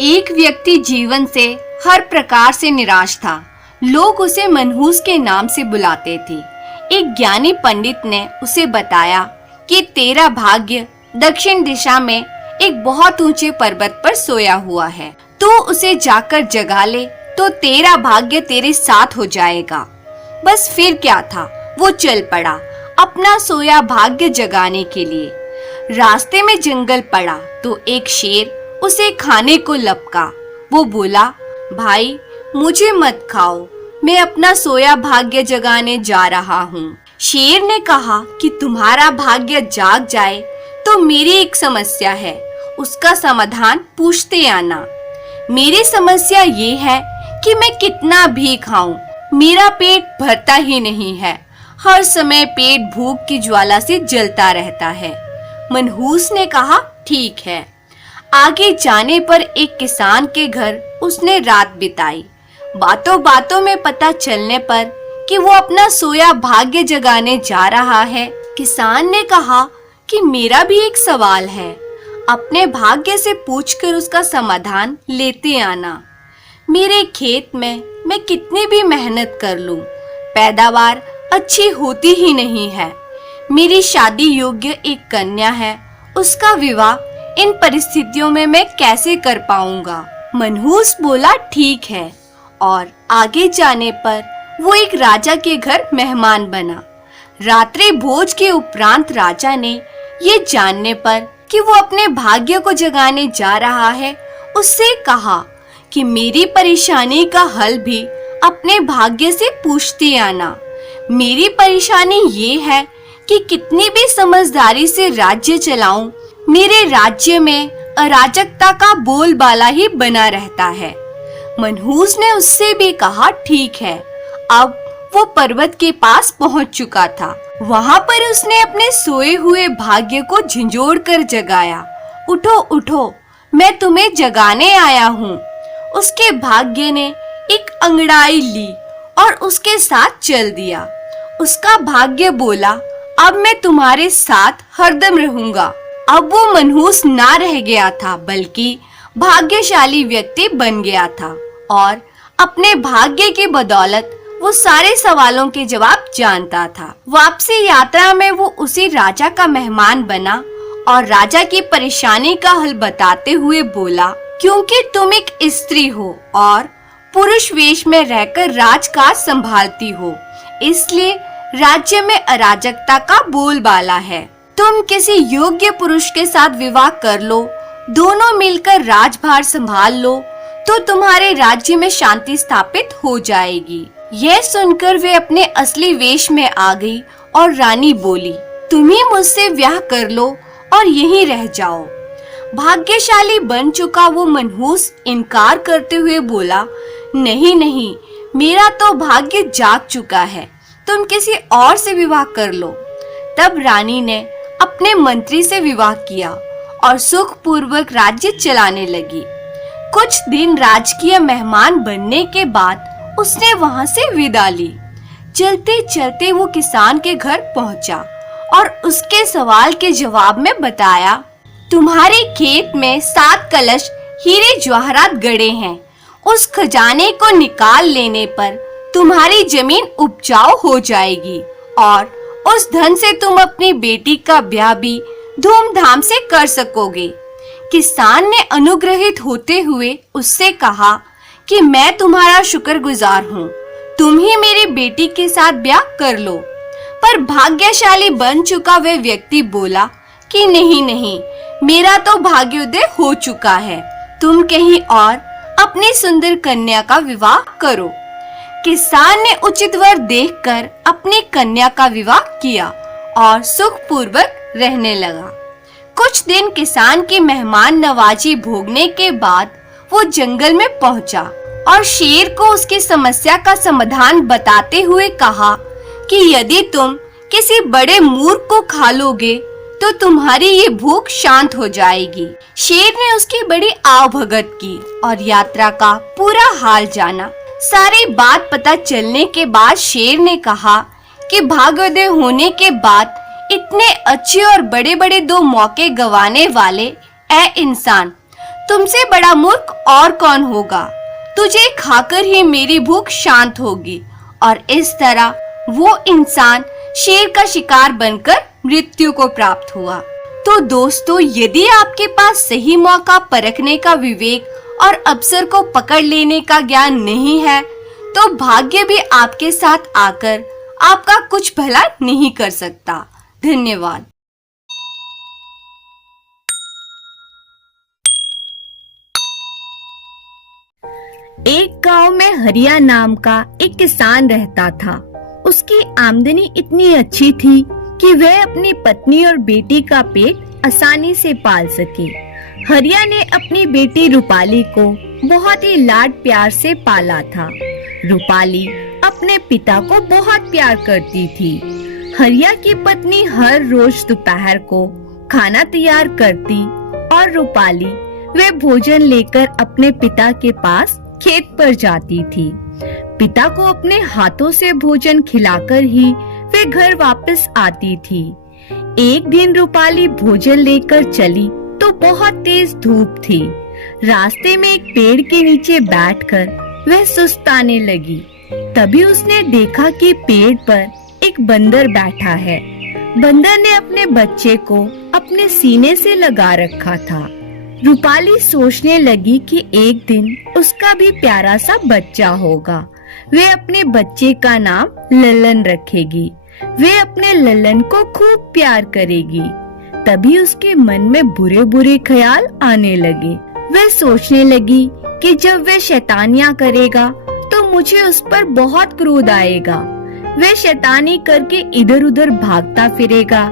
एक व्यक्ति जीवन से हर प्रकार से निराश था। लोग उसे मनहूस के नाम से बुलाते थे। एक ज्ञानी पंडित ने उसे बताया कि तेरा भाग्य दक्षिण दिशा में एक बहुत ऊंचे पर्वत पर सोया हुआ है। तू उसे जाकर जगा ले तो तेरा भाग्य तेरे साथ हो जाएगा। बस फिर क्या था, वो चल पड़ा अपना सोया भाग्य जगाने के लिए। रास्ते में जंगल पड़ा तो एक शेर उसे खाने को लपका। वो बोला, भाई मुझे मत खाओ, मैं अपना सोया भाग्य जगाने जा रहा हूँ। शेर ने कहा कि तुम्हारा भाग्य जाग जाए तो मेरी एक समस्या है, उसका समाधान पूछते आना। मेरी समस्या ये है कि मैं कितना भी खाऊं, मेरा पेट भरता ही नहीं है। हर समय पेट भूख की ज्वाला से जलता रहता है। मनहूस ने कहा, ठीक है। आगे जाने पर एक किसान के घर उसने रात बिताई। बातों बातों में पता चलने पर कि वो अपना सोया भाग्य जगाने जा रहा है, किसान ने कहा कि मेरा भी एक सवाल है, अपने भाग्य से पूछकर उसका समाधान लेते आना। मेरे खेत में मैं कितनी भी मेहनत कर लूं, पैदावार अच्छी होती ही नहीं है। मेरी शादी योग्य एक कन्या है, उसका विवाह इन परिस्थितियों में मैं कैसे कर पाऊंगा। मनहूस बोला, ठीक है। और आगे जाने पर वो एक राजा के घर मेहमान बना। रात्रि भोज के उपरांत राजा ने ये जानने पर कि वो अपने भाग्य को जगाने जा रहा है, उससे कहा कि मेरी परेशानी का हल भी अपने भाग्य से पूछते आना। मेरी परेशानी ये है कि कितनी भी समझदारी से राज्य चलाऊं, मेरे राज्य में अराजकता का बोलबाला ही बना रहता है। मनहूस ने उससे भी कहा, ठीक है। अब वो पर्वत के पास पहुंच चुका था। वहां पर उसने अपने सोए हुए भाग्य को झंझोड़ कर जगाया। उठो उठो, मैं तुम्हें जगाने आया हूँ। उसके भाग्य ने एक अंगड़ाई ली और उसके साथ चल दिया। उसका भाग्य बोला, अब मैं तुम्हारे साथ हरदम रहूंगा। अब वो मनहूस ना रह गया था, बल्कि भाग्यशाली व्यक्ति बन गया था और अपने भाग्य की बदौलत वो सारे सवालों के जवाब जानता था। वापसी यात्रा में वो उसी राजा का मेहमान बना और राजा की परेशानी का हल बताते हुए बोला, क्योंकि तुम एक स्त्री हो और पुरुष वेश में रहकर राजकाज संभालती हो, इसलिए राज्य में अराजकता का बोलबाला है। तुम किसी योग्य पुरुष के साथ विवाह कर लो, दोनों मिलकर राजभार संभाल लो तो तुम्हारे राज्य में शांति स्थापित हो जाएगी। यह सुनकर वे अपने असली वेश में आ गई और रानी बोली, तुम ही मुझसे ब्याह कर लो और यहीं रह जाओ। भाग्यशाली बन चुका वो मनहूस इनकार करते हुए बोला, नहीं नहीं, मेरा तो भाग्य जाग चुका है, तुम किसी और से विवाह कर लो। तब रानी ने अपने मंत्री से विवाह किया और सुख पूर्वक राज्य चलाने लगी। कुछ दिन राजकीय मेहमान बनने के बाद उसने वहां से विदा ली। चलते चलते वो किसान के घर पहुंचा और उसके सवाल के जवाब में बताया, तुम्हारे खेत में 7 कलश हीरे जवाहरात गड़े हैं। उस खजाने को निकाल लेने पर तुम्हारी जमीन उपजाऊ हो जाएगी और उस धन से तुम अपनी बेटी का ब्याह भी धूमधाम से कर सकोगे। किसान ने अनुग्रहित होते हुए उससे कहा कि मैं तुम्हारा शुक्रगुजार हूँ, तुम ही मेरी बेटी के साथ ब्याह कर लो। पर भाग्यशाली बन चुका वह व्यक्ति बोला कि नहीं नहीं, मेरा तो भाग्योदय हो चुका है, तुम कहीं और अपनी सुंदर कन्या का विवाह करो। किसान ने उचित वर देखकर अपनी कन्या का विवाह किया और सुखपूर्वक रहने लगा। कुछ दिन किसान की मेहमान नवाजी भोगने के बाद वो जंगल में पहुंचा और शेर को उसकी समस्या का समाधान बताते हुए कहा कि यदि तुम किसी बड़े मूर्ख को खा लोगे तो तुम्हारी ये भूख शांत हो जाएगी। शेर ने उसकी बड़ी आवभगत की और यात्रा का पूरा हाल जाना। सारी बात पता चलने के बाद शेर ने कहा कि भाग्योदय होने के बाद इतने अच्छे और बड़े बड़े 2 मौके गंवाने वाले, ऐ इंसान, तुमसे बड़ा मूर्ख और कौन होगा? तुझे खाकर ही मेरी भूख शांत होगी। और इस तरह वो इंसान शेर का शिकार बनकर मृत्यु को प्राप्त हुआ। तो दोस्तों, यदि आपके पास सही मौका परखने का विवेक और अवसर को पकड़ लेने का ज्ञान नहीं है, तो भाग्य भी आपके साथ आकर आपका कुछ भला नहीं कर सकता। धन्यवाद। एक गांव में हरिया नाम का एक किसान रहता था। उसकी आमदनी इतनी अच्छी थी कि वह अपनी पत्नी और बेटी का पेट आसानी से पाल सके। हरिया ने अपनी बेटी रूपाली को बहुत ही लाड प्यार से पाला था। रूपाली अपने पिता को बहुत प्यार करती थी। हरिया की पत्नी हर रोज दोपहर को खाना तैयार करती और रूपाली वे भोजन लेकर अपने पिता के पास खेत पर जाती थी। पिता को अपने हाथों से भोजन खिलाकर ही वे घर वापस आती थी। एक दिन रूपाली भोजन लेकर चली तो बहुत तेज धूप थी। रास्ते में एक पेड़ के नीचे बैठकर वह सुस्ताने लगी। तभी उसने देखा कि पेड़ पर एक बंदर बैठा है। बंदर ने अपने बच्चे को अपने सीने से लगा रखा था। रूपाली सोचने लगी कि एक दिन उसका भी प्यारा सा बच्चा होगा। वे अपने बच्चे का नाम ललन रखेगी। वे अपने ललन को खूब प्यार करेगी। तभी उसके मन में बुरे बुरे ख्याल आने लगे। वह सोचने लगी कि जब वह शैतानियां करेगा तो मुझे उस पर बहुत क्रोध आएगा। वह शैतानी करके इधर उधर भागता फिरेगा।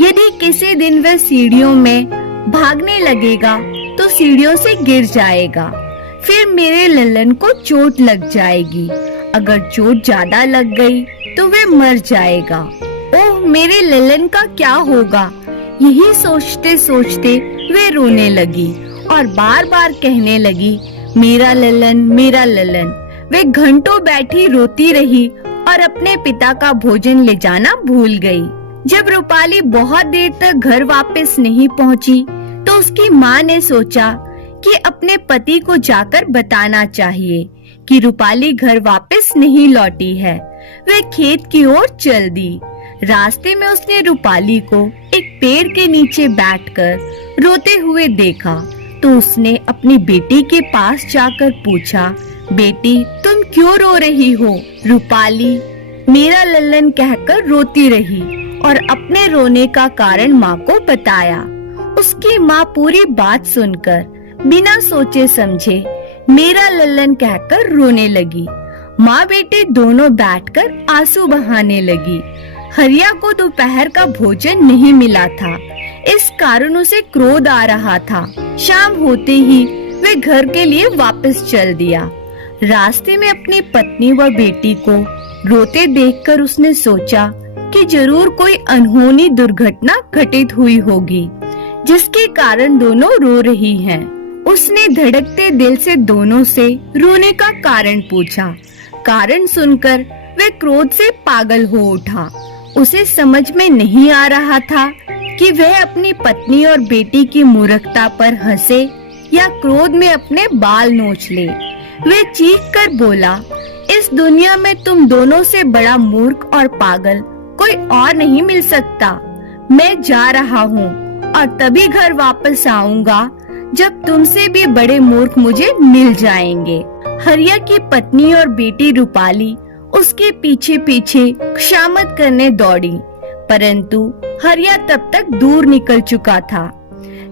यदि किसी दिन वह सीढ़ियों में भागने लगेगा तो सीढ़ियों से गिर जाएगा। फिर मेरे ललन को चोट लग जाएगी। अगर चोट ज्यादा लग गई तो वह मर जाएगा। ओह, मेरे ललन का क्या होगा? यही सोचते सोचते वे रोने लगी और बार बार कहने लगी, मेरा ललन, मेरा ललन। वे घंटों बैठी रोती रही और अपने पिता का भोजन ले जाना भूल गई। जब रूपाली बहुत देर तक घर वापस नहीं पहुंची, तो उसकी माँ ने सोचा कि अपने पति को जाकर बताना चाहिए कि रूपाली घर वापस नहीं लौटी है। वे खेत की ओर चल दी। रास्ते में उसने रूपाली को एक पेड़ के नीचे बैठकर रोते हुए देखा, तो उसने अपनी बेटी के पास जाकर पूछा, बेटी, तुम क्यों रो रही हो? रूपाली मेरा ललन कहकर रोती रही और अपने रोने का कारण माँ को बताया। उसकी माँ पूरी बात सुनकर बिना सोचे समझे मेरा ललन कहकर रोने लगी। माँ बेटी दोनों बैठकर आंसू बहाने लगी। हरिया को दोपहर का भोजन नहीं मिला था, इस कारण उसे क्रोध आ रहा था। शाम होते ही वे घर के लिए वापस चल दिया। रास्ते में अपनी पत्नी व बेटी को रोते देखकर उसने सोचा कि जरूर कोई अनहोनी दुर्घटना घटित हुई होगी, जिसके कारण दोनों रो रही हैं। उसने धड़कते दिल से दोनों से रोने का कारण पूछा। कारण सुनकर वे क्रोध से पागल हो उठा। उसे समझ में नहीं आ रहा था कि वह अपनी पत्नी और बेटी की मूर्खता पर हंसे या क्रोध में अपने बाल नोच ले। वे चीख कर बोला, इस दुनिया में तुम दोनों से बड़ा मूर्ख और पागल कोई और नहीं मिल सकता। मैं जा रहा हूँ और तभी घर वापस आऊंगा जब तुमसे भी बड़े मूर्ख मुझे मिल जाएंगे। हरिया की पत्नी और बेटी रूपाली उसके पीछे पीछे खुशामद करने दौड़ी, परंतु हरिया तब तक दूर निकल चुका था।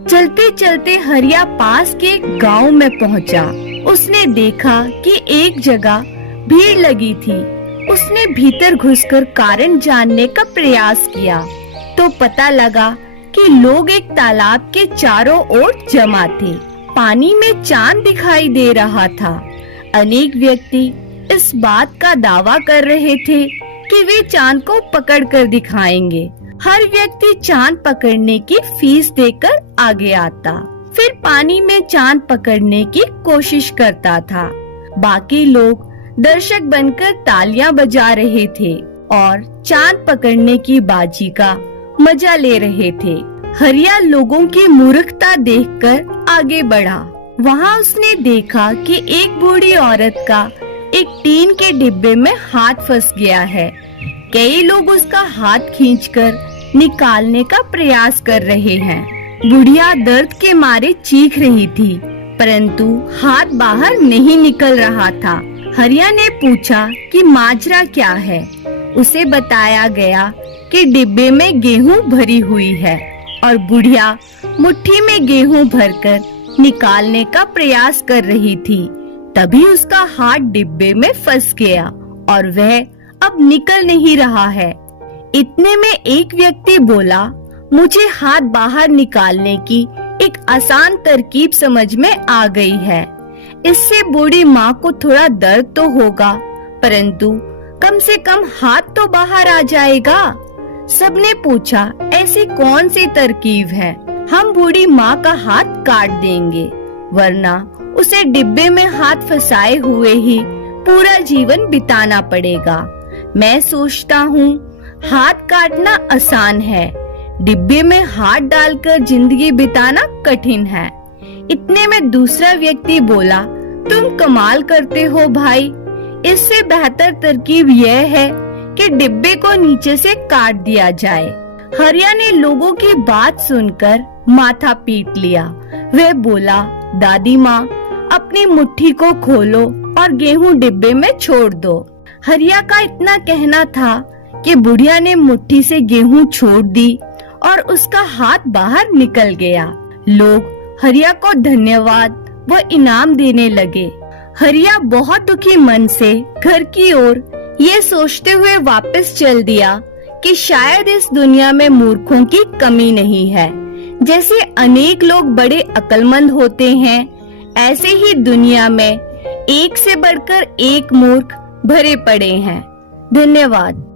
चलते चलते हरिया पास के एक गांव में पहुंचा। उसने देखा कि एक जगह भीड़ लगी थी। उसने भीतर घुसकर कारण जानने का प्रयास किया तो पता लगा कि लोग एक तालाब के चारों ओर जमा थे। पानी में चांद दिखाई दे रहा था। अनेक व्यक्ति इस बात का दावा कर रहे थे कि वे चांद को पकड़ कर दिखाएंगे। हर व्यक्ति चांद पकड़ने की फीस देकर आगे आता, फिर पानी में चांद पकड़ने की कोशिश करता था। बाकी लोग दर्शक बनकर तालियां बजा रहे थे और चांद पकड़ने की बाजी का मजा ले रहे थे। हरिया लोगों की मूर्खता देखकर आगे बढ़ा वहाँ उसने देखा कि एक बूढ़ी औरत का एक टीन के डिब्बे में हाथ फंस गया है। कई लोग उसका हाथ खींचकर निकालने का प्रयास कर रहे हैं। बुढ़िया दर्द के मारे चीख रही थी, परंतु हाथ बाहर नहीं निकल रहा था। हरिया ने पूछा कि माजरा क्या है। उसे बताया गया कि डिब्बे में गेहूं भरी हुई है और बुढ़िया मुट्ठी में गेहूं भरकर निकालने का प्रयास कर रही थी। तभी उसका हाथ डिब्बे में फंस गया और वह अब निकल नहीं रहा है। इतने में एक व्यक्ति बोला, मुझे हाथ बाहर निकालने की एक आसान तरकीब समझ में आ गई है। इससे बूढ़ी माँ को थोड़ा दर्द तो होगा, परंतु कम से कम हाथ तो बाहर आ जाएगा। सबने पूछा, ऐसी कौन सी तरकीब है? हम बूढ़ी माँ का हाथ काट देंगे, वरना उसे डिब्बे में हाथ फंसाए हुए ही पूरा जीवन बिताना पड़ेगा। मैं सोचता हूँ हाथ काटना आसान है, डिब्बे में हाथ डालकर जिंदगी बिताना कठिन है। इतने में दूसरा व्यक्ति बोला, तुम कमाल करते हो भाई, इससे बेहतर तरकीब यह है कि डिब्बे को नीचे से काट दिया जाए। हरिया ने लोगों की बात सुनकर माथा पीट लिया। वह बोला, दादी माँ, अपनी मुट्ठी को खोलो और गेहूं डिब्बे में छोड़ दो। हरिया का इतना कहना था कि बुढ़िया ने मुट्ठी से गेहूं छोड़ दी और उसका हाथ बाहर निकल गया। लोग हरिया को धन्यवाद व इनाम देने लगे। हरिया बहुत दुखी मन से घर की ओर ये सोचते हुए वापस चल दिया कि शायद इस दुनिया में मूर्खों की कमी नहीं है। जैसे अनेक लोग बड़े अक्लमंद होते हैं, ऐसे ही दुनिया में एक से बढ़कर एक मूर्ख भरे पड़े हैं। धन्यवाद।